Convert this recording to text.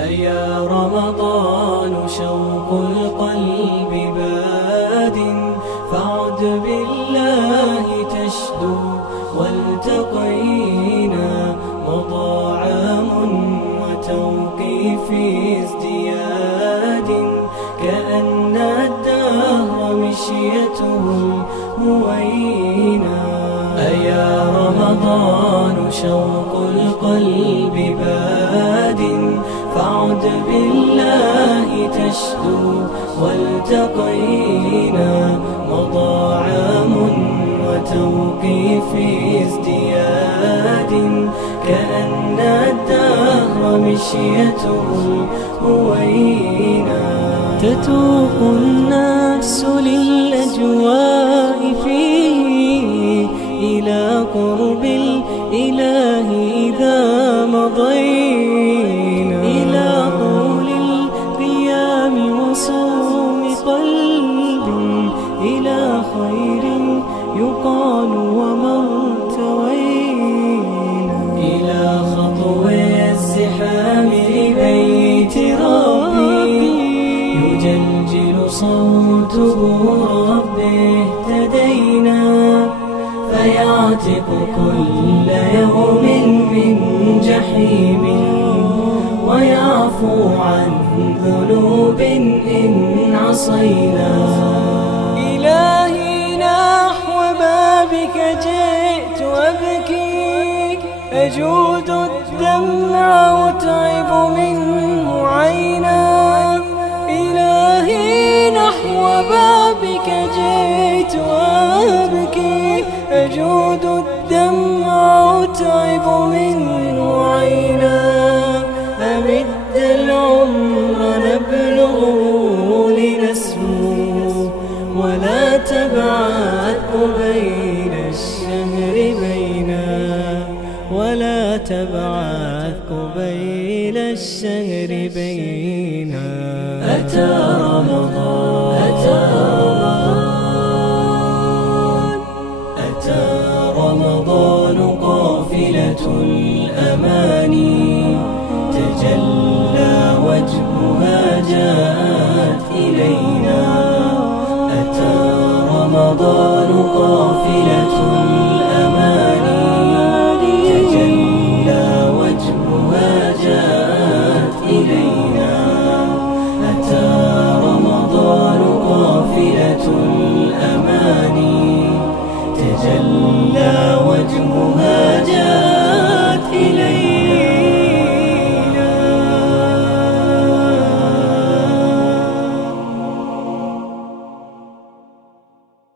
أيا رمضان شوق القلب باد، فعد بالله تشدو والتقينا، مضى عام وتوقيف ازدياد، كأن الدهر مشيته هوينا. أيا رمضان شوق القلب باد، فعد بالله تشدو والتقينا، مضى عام وتوقيف ازدياد، كأن الدهر مشيته هوينا. تتوق النفس للأجواء فيه، إلى قرب الإله إذا مضينا، إلى طول القيام وصوم قلب، إلى خير يقال وما ارتوينا، إلى خطو الزحام لبيت ربي، يجلجل صوته ربه اهتدينا، فيعتق كل يوم من جحيم، ويعفو عن ذنوب إن عصينا. إلهي نحو بابك جئت وأبكي، أجود الدمع وأتعب منه عينا. إلهي نحو بابك جئت وأبكي، أجود الدمع وأتعب منه عينا. أمد العمر نبلغ لنسمو، ولا تبعث قبيل الشهر بينا، ولا تبعث قبيل الشهر بينا. أتى رمضان، أتى رمضان، أتى رمضان قافلة الأماني، تجلى